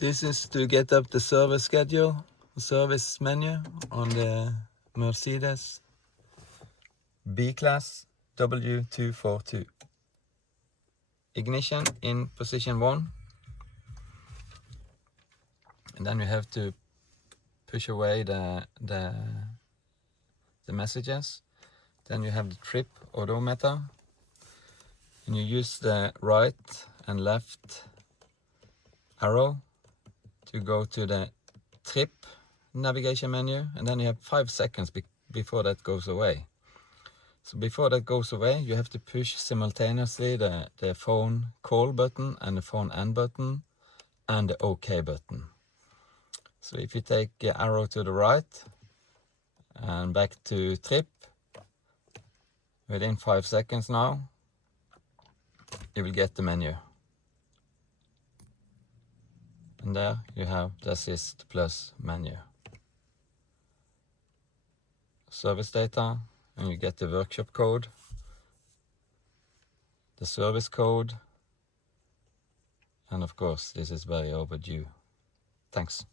This is to get up the service schedule, service menu on the Mercedes B-Class W242. Ignition in position 1. And then you have to push away the messages. Then you have the trip odometer. And you use the right and left arrow to go to the trip navigation menu, and then you have 5 seconds before that goes away. So before that goes away, you have to push simultaneously the phone call button and the phone end button and the OK button. So if you take the arrow to the right and back to trip, within 5 seconds now, you will get the menu. And there you have the assist plus menu. Service data, and you get the workshop code, the service code, and of course this is very overdue. Thanks.